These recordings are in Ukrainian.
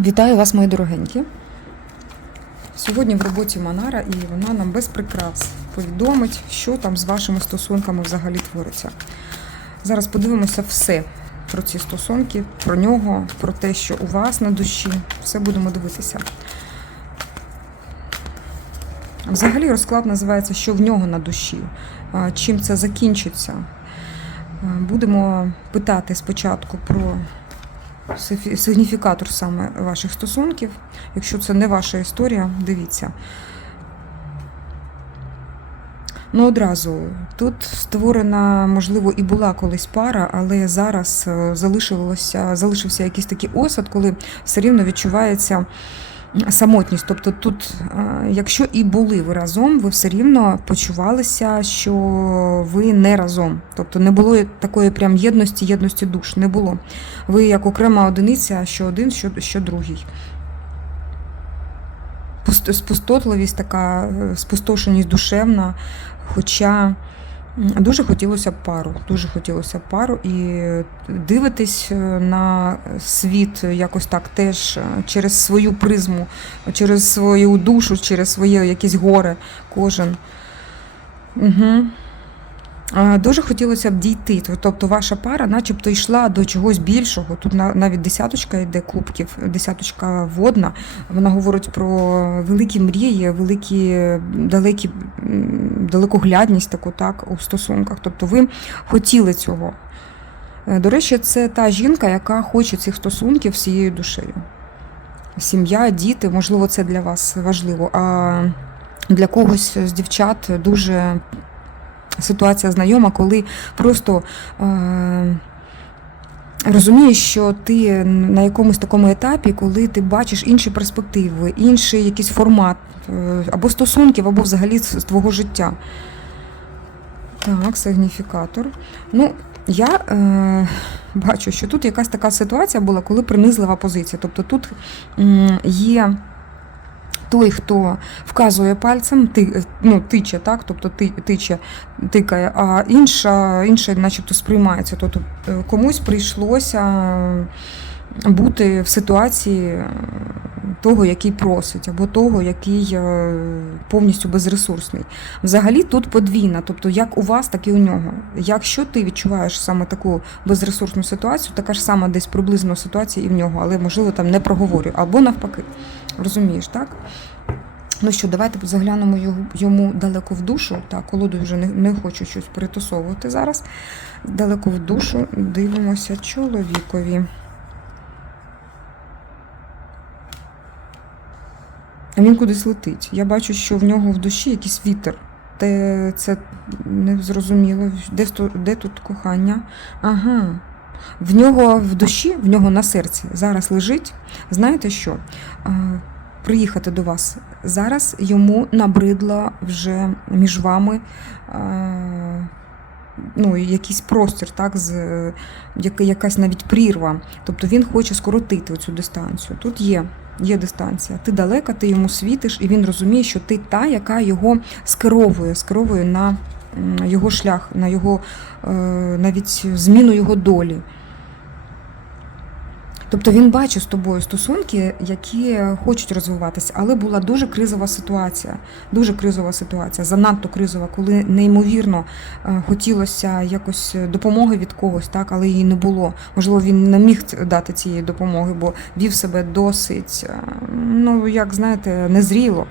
Вітаю вас, мої дорогенькі. Сьогодні в роботі Манара, і вона нам без прикрас повідомить, що там з вашими стосунками взагалі твориться. Зараз подивимося все про ці стосунки, про нього, про те, що у вас на душі. Все будемо дивитися. Взагалі розклад називається «Що в нього на душі?». Чим це закінчиться? Будемо питати спочатку про сигніфікатор саме ваших стосунків. Якщо це не ваша історія, дивіться. Одразу, тут створена, можливо, і була колись пара, але зараз залишився якийсь такий осад, коли все рівно відчувається самотність. Тобто тут, якщо і були ви разом, ви все рівно почувалися, що ви не разом. Тобто не було такої прям єдності душ, не було. Ви як окрема одиниця, що один, що другий. Спустотливість така, спустошеність душевна, хоча дуже хотілося б пару, і дивитись на світ якось так теж через свою призму, через свою душу, через своє якесь горе кожен. Дуже хотілося б дійти, тобто ваша пара начебто йшла до чогось більшого. Тут навіть десяточка йде кубків, десяточка водна. Вона говорить про великі мрії, далекоглядність таку, так, у стосунках. Тобто ви хотіли цього. До речі, це та жінка, яка хоче цих стосунків всією душею. Сім'я, діти, можливо, це для вас важливо. А для когось з дівчат дуже ситуація знайома, коли просто розумієш, що ти на якомусь такому етапі, коли ти бачиш інші перспективи, інший якийсь формат або стосунків, або взагалі з твого життя. Так, сигніфікатор. Я бачу, що тут якась така ситуація була, коли принизлива позиція. Тобто тут є той, хто вказує пальцем, тиче, так, тобто тикає, а інша начебто сприймається. Тобто комусь прийшлося бути в ситуації того, який просить, або того, який повністю безресурсний. Взагалі тут подвійна, тобто як у вас, так і у нього. Якщо ти відчуваєш саме таку безресурсну ситуацію, така ж сама десь приблизно ситуація і в нього, але, можливо, там не проговорю, або навпаки. Розумієш, так? Давайте заглянемо йому далеко в душу. Так, колоду вже не хочу щось перетасовувати зараз. Далеко в душу дивимося чоловікові. Він кудись летить. Я бачу, що в нього в душі якийсь вітер. Це не зрозуміло. Де тут кохання? Ага. В нього в душі, в нього на серці зараз лежить, знаєте що? Приїхати до вас. Зараз йому набридло вже між вами якийсь простір, так, якась навіть прірва. Тобто він хоче скоротити цю дистанцію. Тут є дистанція. Ти далека, ти йому світиш, і він розуміє, що ти та, яка його скеровує на його шлях, на його навіть зміну його долі. Тобто він бачить з тобою стосунки, які хочуть розвиватися, але була дуже кризова ситуація, занадто кризова, коли неймовірно хотілося якось допомоги від когось, так, але її не було. Можливо, він не міг дати цієї допомоги, бо вів себе досить, як знаєте, незріло.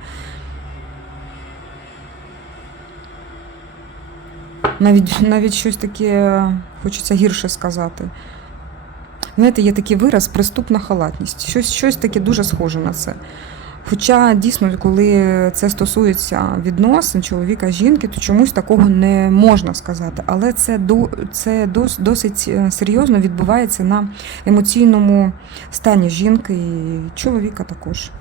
Навіть щось таке, хочеться гірше сказати. Знаєте, є такий вираз «преступна халатність». Щось таке дуже схоже на це. Хоча, дійсно, коли це стосується відносин чоловіка, жінки, то чомусь такого не можна сказати. Але це досить серйозно відбувається на емоційному стані жінки і чоловіка також.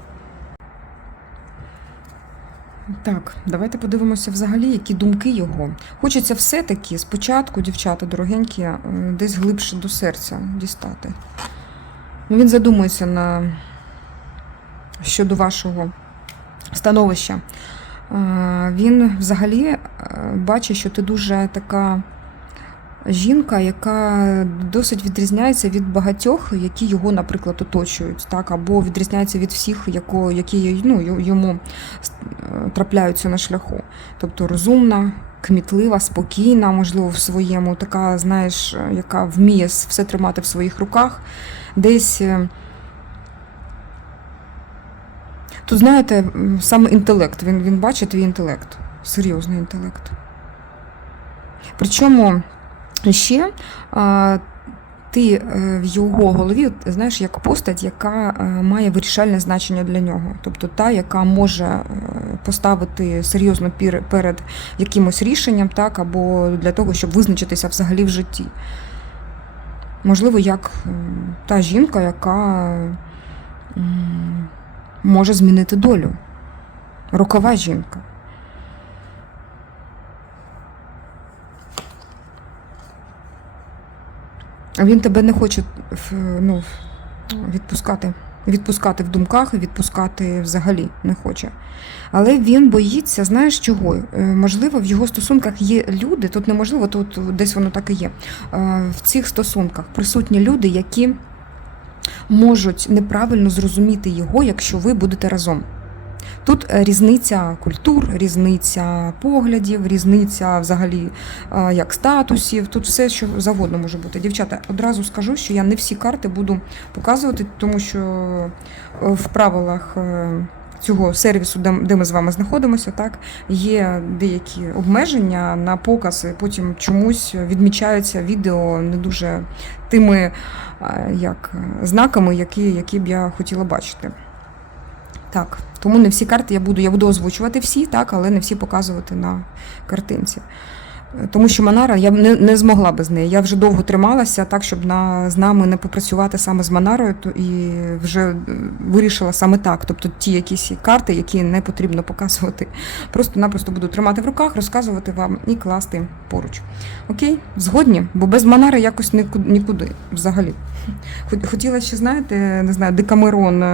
Так, давайте подивимося взагалі, які думки його. Хочеться все-таки спочатку, дівчата дорогенькі, десь глибше до серця дістати. Він задумується щодо вашого становища. Він взагалі бачить, що ти дуже така жінка, яка досить відрізняється від багатьох, які його, наприклад, оточують, так, або відрізняється від всіх, які йому трапляються на шляху. Тобто розумна, кмітлива, спокійна, можливо, в своєму, така, знаєш, яка вміє все тримати в своїх руках. Десь тут, знаєте, саме інтелект, він бачить твій інтелект, серйозний інтелект. Причому ще ти в його голові, знаєш, як постать, яка має вирішальне значення для нього. Тобто та, яка може поставити серйозно перед якимось рішенням, так, або для того, щоб визначитися взагалі в житті. Можливо, як та жінка, яка може змінити долю. Рокова жінка. Він тебе не хоче відпускати в думках, відпускати взагалі не хоче. Але він боїться, знаєш чого? Можливо, в його стосунках є люди, тут неможливо, тут десь воно так і є. В цих стосунках присутні люди, які можуть неправильно зрозуміти його, якщо ви будете разом. Тут різниця культур, різниця поглядів, різниця взагалі як статусів, тут все, що завгодно може бути. Дівчата, одразу скажу, що я не всі карти буду показувати, тому що в правилах цього сервісу, де ми з вами знаходимося, так, є деякі обмеження на показ, і потім чомусь відмічаються відео не дуже тими знаками, які б я хотіла бачити. Так, тому не всі карти я буду озвучувати всі, так, але не всі показувати на картинці. Тому що Монара, я не змогла без неї. Я вже довго трималася так, щоб з нами не попрацювати саме з Монарою, і вже вирішила саме так. Тобто ті якісь карти, які не потрібно показувати. Просто-напросто буду тримати в руках, розказувати вам і класти поруч. Окей? Згодні? Бо без Монари якось нікуди взагалі. Хотіла ще, знаєте, не знаю, Декамерон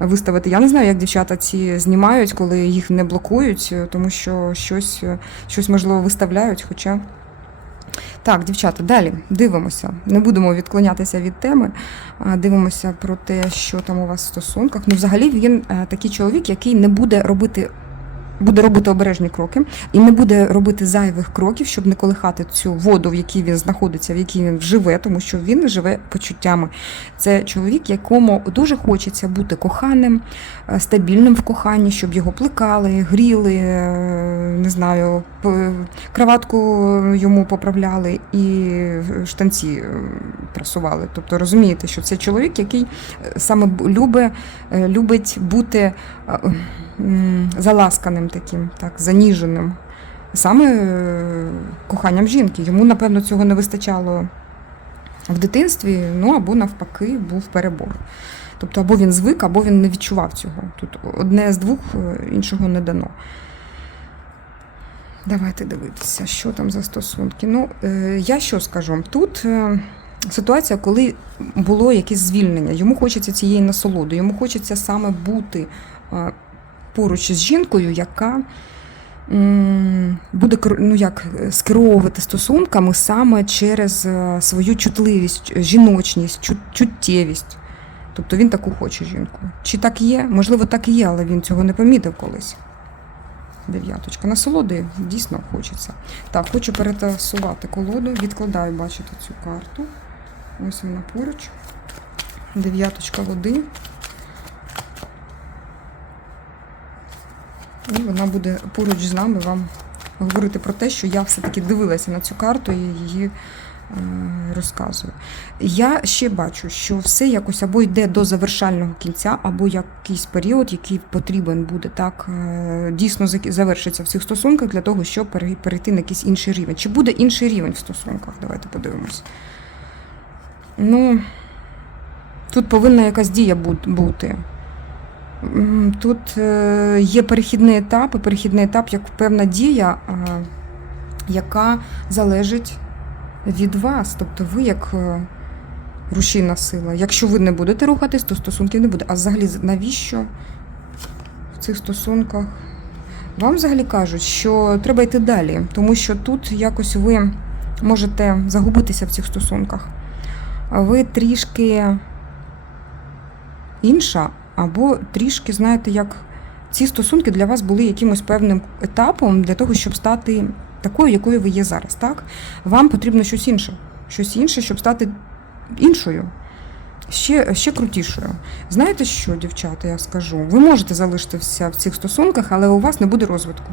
виставити. Я не знаю, як дівчата ці знімають, коли їх не блокують, тому що щось можливо виставляють, хоча... Так, дівчата, далі дивимося. Не будемо відклонятися від теми, дивимося про те, що там у вас в стосунках. Ну, взагалі, він такий чоловік, який не буде робити обережні кроки і не буде робити зайвих кроків, щоб не колихати цю воду, в якій він знаходиться, в якій він живе, тому що він живе почуттями. Це чоловік, якому дуже хочеться бути коханим, стабільним в коханні, щоб його плекали, гріли, не знаю, краватку йому поправляли і штанці прасували. Тобто розумієте, що це чоловік, який саме любить бути заласканим таким, так, заніженим. Саме коханням жінки. Йому, напевно, цього не вистачало в дитинстві, або навпаки був перебор. Тобто або він звик, або він не відчував цього. Тут одне з двох, іншого не дано. Давайте дивитися, що там за стосунки. Я що скажу? Тут ситуація, коли було якесь звільнення. Йому хочеться цієї насолоди, йому хочеться саме бути поруч із жінкою, яка буде скеровувати стосунками саме через свою чутливість, жіночність, чуттєвість. Тобто він таку хоче жінку. Чи так є? Можливо, так і є, але він цього не помітив колись. Дев'яточка. Насолоди дійсно хочеться. Так, хочу перетасувати колоду. Відкладаю, бачите, цю карту. Ось вона поруч. Дев'яточка води. І вона буде поруч з нами вам говорити про те, що я все-таки дивилася на цю карту і її розказую. Я ще бачу, що все якось або йде до завершального кінця, або якийсь період, який потрібен буде, так, дійсно завершиться в цих стосунках для того, щоб перейти на якийсь інший рівень. Чи буде інший рівень в стосунках? Давайте подивимось. Тут повинна якась дія бути. Тут є перехідний етап, як певна дія, яка залежить від вас. Тобто ви як рушійна сила. Якщо ви не будете рухатись, то стосунків не буде. А взагалі навіщо в цих стосунках? Вам взагалі кажуть, що треба йти далі, тому що тут якось ви можете загубитися в цих стосунках. Ви трішки інша, або трішки, знаєте, як ці стосунки для вас були якимось певним етапом для того, щоб стати такою, якою ви є зараз. Так? Вам потрібно щось інше. Щось інше, щоб стати іншою. Ще крутішою. Знаєте що, дівчата, я скажу? Ви можете залишитися в цих стосунках, але у вас не буде розвитку.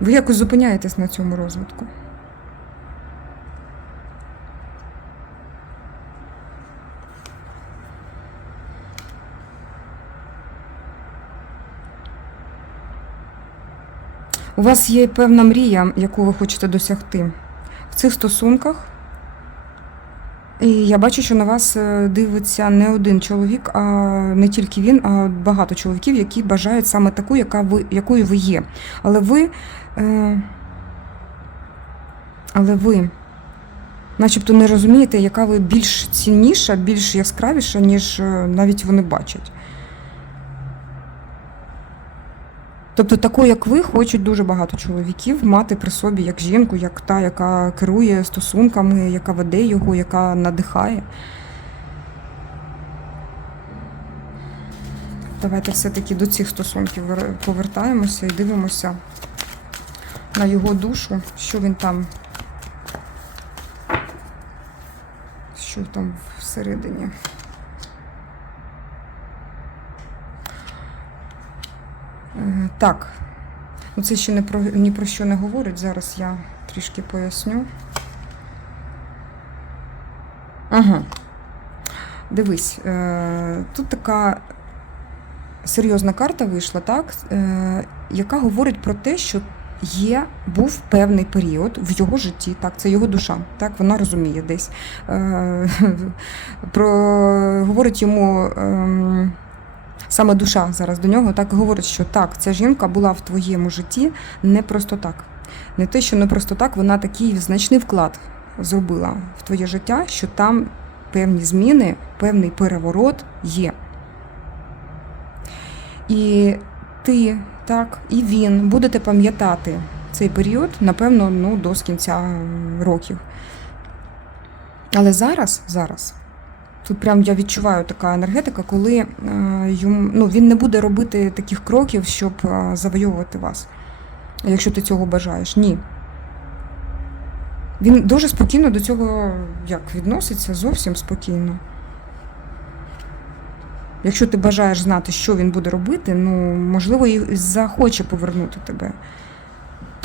Ви якось зупиняєтесь на цьому розвитку. У вас є певна мрія, яку ви хочете досягти в цих стосунках. І я бачу, що на вас дивиться не один чоловік, а не тільки він, а багато чоловіків, які бажають саме таку, якою ви є. Але ви начебто не розумієте, яка ви більш цінніша, більш яскравіша, ніж навіть вони бачать. Тобто таку, як ви, хочуть дуже багато чоловіків мати при собі як жінку, як та, яка керує стосунками, яка веде його, яка надихає. Давайте все-таки до цих стосунків повертаємося і дивимося на його душу, що він там, що там всередині. Так, це ще ні про що не говорить, зараз я трішки поясню. Ага. Дивись, тут така серйозна карта вийшла, так, яка говорить про те, що був певний період в його житті, так, це його душа, так, вона розуміє десь. Говорить йому... Саме душа зараз до нього так говорить, що так, ця жінка була в твоєму житті не просто так. Не те, що не просто так, вона такий значний вклад зробила в твоє життя, що там певні зміни, певний переворот є. І ти, так, і він будете пам'ятати цей період, напевно, до кінця років. Але зараз, тут прям я відчуваю така енергетика, коли він не буде робити таких кроків, щоб завойовувати вас, якщо ти цього бажаєш. Ні. Він дуже спокійно до цього відноситься, зовсім спокійно. Якщо ти бажаєш знати, що він буде робити, можливо, і захоче повернути тебе.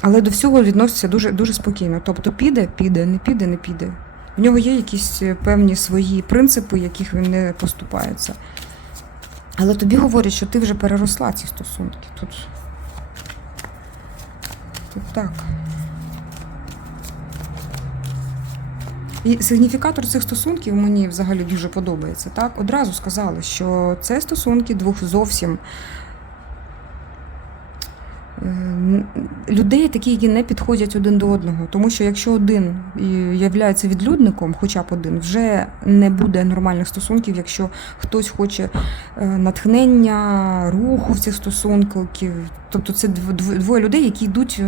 Але до всього відноситься дуже, дуже спокійно. Тобто піде, не піде, не піде. В нього є якісь певні свої принципи, яких він не поступається. Але тобі говорять, що ти вже переросла ці стосунки. Тут так. І сигніфікатор цих стосунків мені взагалі дуже подобається. Так? Одразу сказали, що це стосунки двох зовсім людей, такі, які не підходять один до одного. Тому що якщо один являється відлюдником, хоча б один, вже не буде нормальних стосунків, якщо хтось хоче натхнення, руху в цих стосунках. Тобто це двоє людей, які йдуть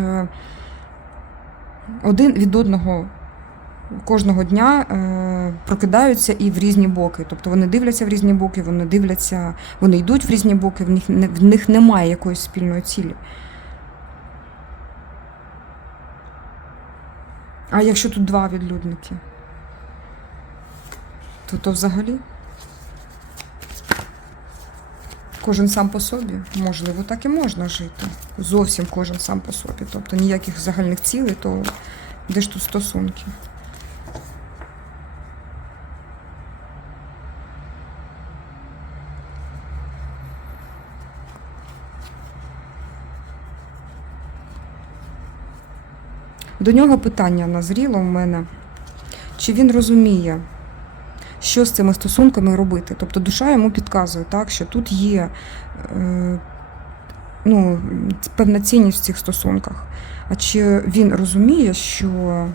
один від одного кожного дня, прокидаються і в різні боки. Тобто вони дивляться в різні боки, вони йдуть в різні боки, в них немає якоїсь спільної цілі. А якщо тут два відлюдники, то взагалі кожен сам по собі, можливо, так і можна жити. Зовсім кожен сам по собі. Тобто ніяких загальних цілей, то де ж тут стосунки? До нього питання назріло в мене, чи він розуміє, що з цими стосунками робити. Тобто душа йому підказує, так, що тут є певна цінність в цих стосунках. А чи він розуміє, що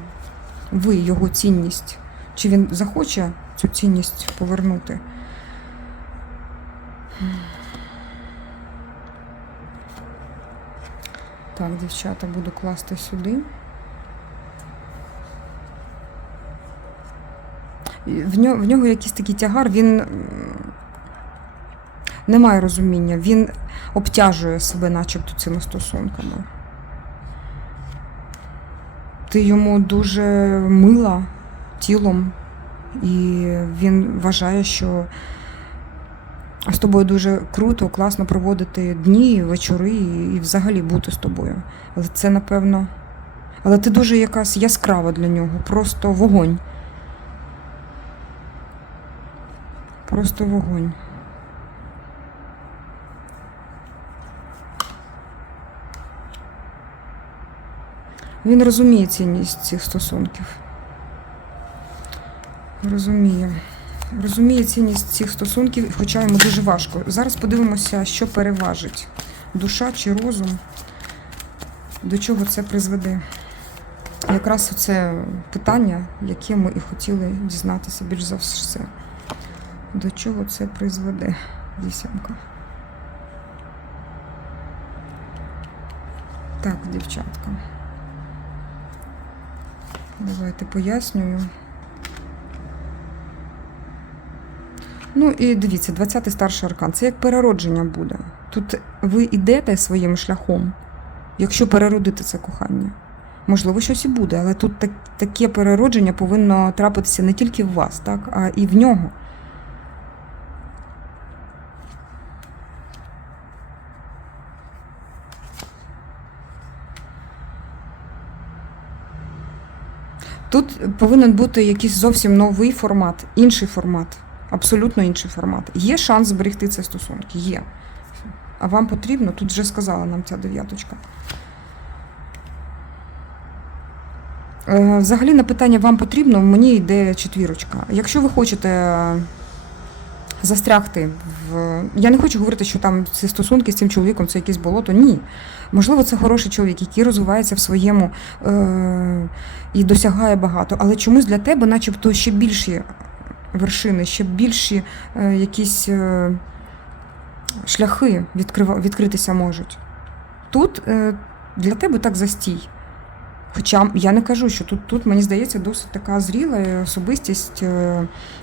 ви його цінність, чи він захоче цю цінність повернути? Так, дівчата, буду класти сюди. В нього якийсь такий тягар, він не має розуміння, він обтяжує себе начебто цими стосунками. Ти йому дуже мила тілом, і він вважає, що з тобою дуже круто, класно проводити дні, вечори і взагалі бути з тобою. Але це, напевно... Але ти дуже якась яскрава для нього, просто вогонь. Просто вогонь. Він розуміє цінність цих стосунків. Розуміє цінність цих стосунків, хоча йому дуже важко. Зараз подивимося, що переважить. Душа чи розум, до чого це призведе. Якраз це питання, яке ми і хотіли дізнатися більш за все. До чого це призведе, вісімка. Так, дівчатка. Давайте пояснюю. Ну і дивіться, 20-й старший аркан. Це як переродження буде. Тут ви йдете своїм шляхом, якщо переродити це кохання. Можливо, щось і буде, але тут таке переродження повинно трапитися не тільки в вас, так, а і в нього. Тут повинен бути якийсь зовсім новий формат, інший формат, абсолютно інший формат. Є шанс зберегти ці стосунки? Є. А вам потрібно? Тут вже сказала нам ця дев'яточка. Взагалі на питання «вам потрібно» мені йде четвірочка. Якщо ви хочете застрягти в... Я не хочу говорити, що там ці стосунки з цим чоловіком це якесь болото. Ні. Можливо, це хороший чоловік, який розвивається в своєму і досягає багато. Але чомусь для тебе начебто ще більші вершини, ще більші якісь шляхи відкритися можуть. Тут для тебе так застій. Хоча я не кажу, що тут мені здається, досить така зріла особистість,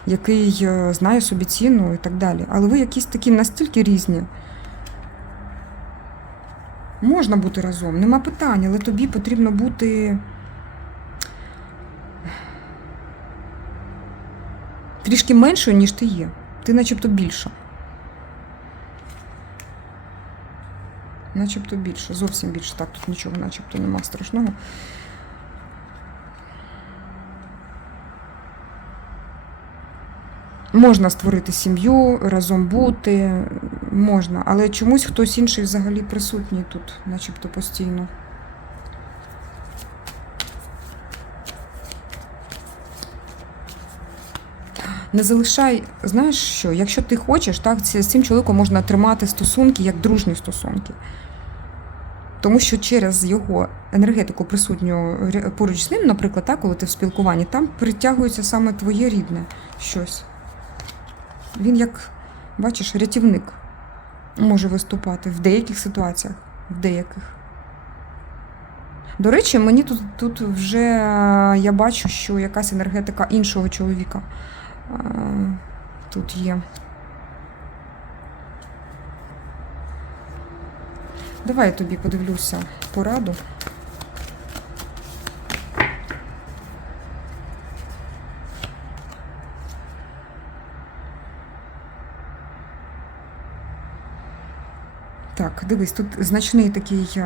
який знає собі ціну і так далі. Але ви якісь такі настільки різні. Можна бути разом, нема питань, але тобі потрібно бути трішки меншою, ніж ти є. Ти начебто більша. Начебто більше, зовсім більше. Так, тут нічого начебто нема страшного. Можна створити сім'ю, разом бути, можна, але чомусь хтось інший взагалі присутній тут, начебто постійно. Не залишай, знаєш що, якщо ти хочеш, так, з цим чоловіком можна тримати стосунки, як дружні стосунки. Тому що через його енергетику присутню поруч з ним, наприклад, так, коли ти в спілкуванні, там притягується саме твоє рідне щось. Він, як, бачиш, рятівник може виступати в деяких ситуаціях, в деяких. До речі, мені тут вже, я бачу, що якась енергетика іншого чоловіка тут є. Давай я тобі подивлюся пораду. Так, дивись, тут значний такий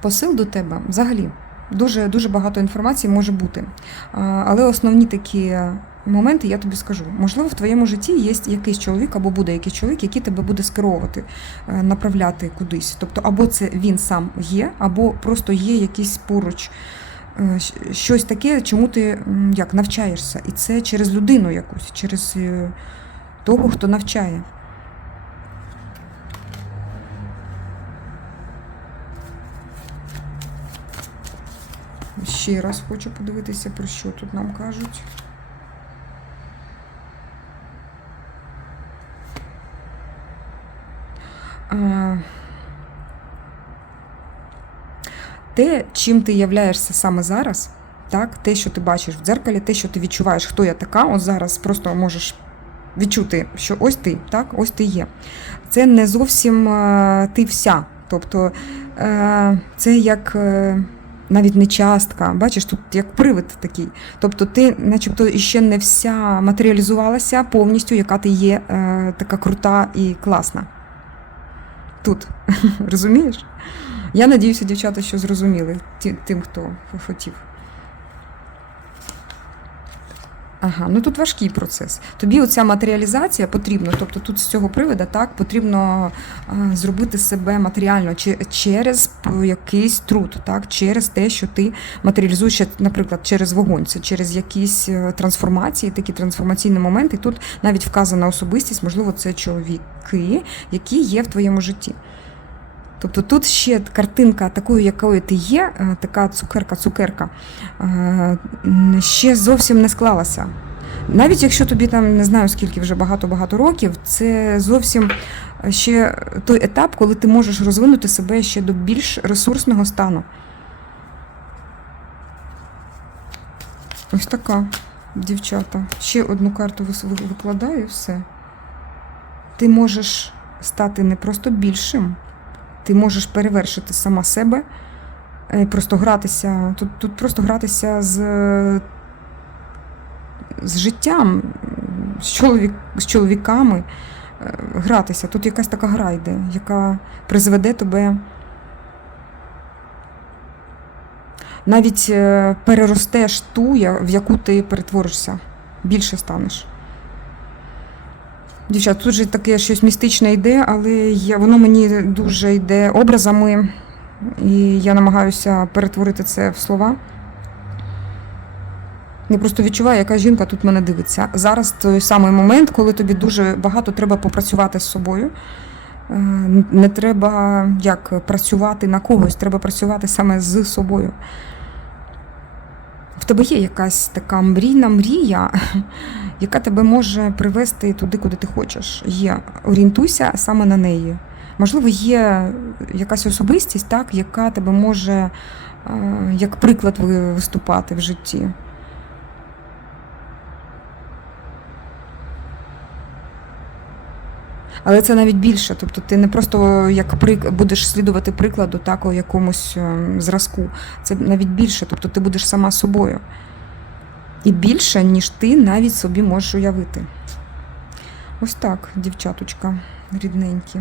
посил до тебе. Взагалі, дуже багато інформації може бути. Але основні такі моменти я тобі скажу. Можливо, в твоєму житті є якийсь чоловік, або буде якийсь чоловік, який тебе буде скеровувати, направляти кудись. Тобто, або це він сам є, або просто є якийсь поруч щось таке, чому ти як навчаєшся. І це через людину якусь, через того, хто навчає. Ще раз хочу подивитися, про що тут нам кажуть. Те, чим ти являєшся саме зараз, Так, те, що ти бачиш в дзеркалі, те, що ти відчуваєш, хто я така, от зараз просто можеш відчути, що ось ти, так, ось ти є. Це не зовсім ти вся. Тобто це як навіть не частка, бачиш, тут як привид такий. Тобто ти начебто ще не вся матеріалізувалася повністю, яка ти є така крута і класна. Тут, розумієш? Я надіюся, дівчата, що зрозуміли тим, хто хотів. Ага, ну тут важкий процес. Тобі оця матеріалізація потрібна, тобто тут з цього приводу так, потрібно зробити себе матеріально через якийсь труд, так, через те, що ти матеріалізуєш, наприклад, через вогонь, це через якісь трансформації, такі трансформаційні моменти. І тут навіть вказана особистість, можливо, це чоловіки, які є в твоєму житті. Тобто тут ще картинка такою, якою ти є, така цукерка, ще зовсім не склалася. Навіть якщо тобі там, не знаю скільки, вже багато-багато років, це зовсім ще той етап, коли ти можеш розвинути себе ще до більш ресурсного стану. Ось така, дівчата. Ще одну карту викладаю і все. Ти можеш стати не просто більшим, ти можеш перевершити сама себе, просто гратися, тут просто гратися з життям, з чоловіками, гратися. Тут якась така гра йде, яка призведе тебе, навіть переростеш ту, в яку ти перетворишся, більше станеш. Дівчат, тут же таке щось містичне йде, але воно мені дуже йде образами, і я намагаюся перетворити це в слова. Я просто відчуваю, яка жінка тут мене дивиться. Зараз той самий момент, коли тобі дуже багато треба попрацювати з собою. Не треба як працювати на когось, треба працювати саме з собою. В тебе є якась така мрійна мрія, яка тебе може привести туди, куди ти хочеш. Є. Орієнтуйся саме на неї. Можливо, є якась особистість, так, яка тебе може як приклад виступати в житті. Але це навіть більше, тобто ти не просто як будеш слідувати прикладу, так, у якомусь зразку. Це навіть більше, тобто ти будеш сама собою. І більше, ніж ти навіть собі можеш уявити. Ось так, дівчаточка, рідненькі.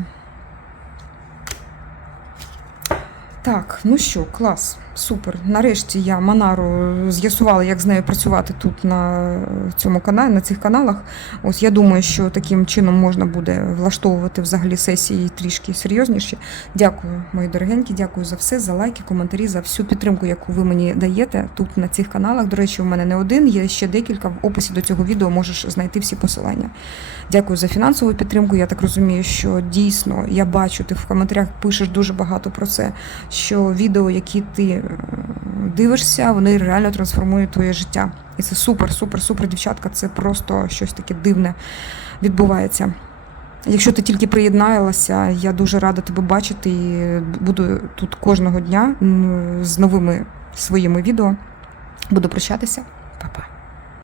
Так, ну що, клас, супер. Нарешті я Манару з'ясувала, як з нею працювати тут на цьому каналі, на цих каналах. Ось я думаю, що таким чином можна буде влаштовувати взагалі сесії трішки серйозніші. Дякую, мої дорогенькі, дякую за все, за лайки, коментарі, за всю підтримку, яку ви мені даєте тут на цих каналах. До речі, у мене не один, є ще декілька. В описі до цього відео можеш знайти всі посилання. Дякую за фінансову підтримку. Я так розумію, що дійсно, я бачу, ти в коментарях пишеш дуже багато про це, що відео, які ти дивишся, вони реально трансформують твоє життя. І це супер, супер, супер, дівчатка, це просто щось таке дивне відбувається. Якщо ти тільки приєдналася, я дуже рада тебе бачити і буду тут кожного дня з новими своїми відео. Буду прощатися. Па-па.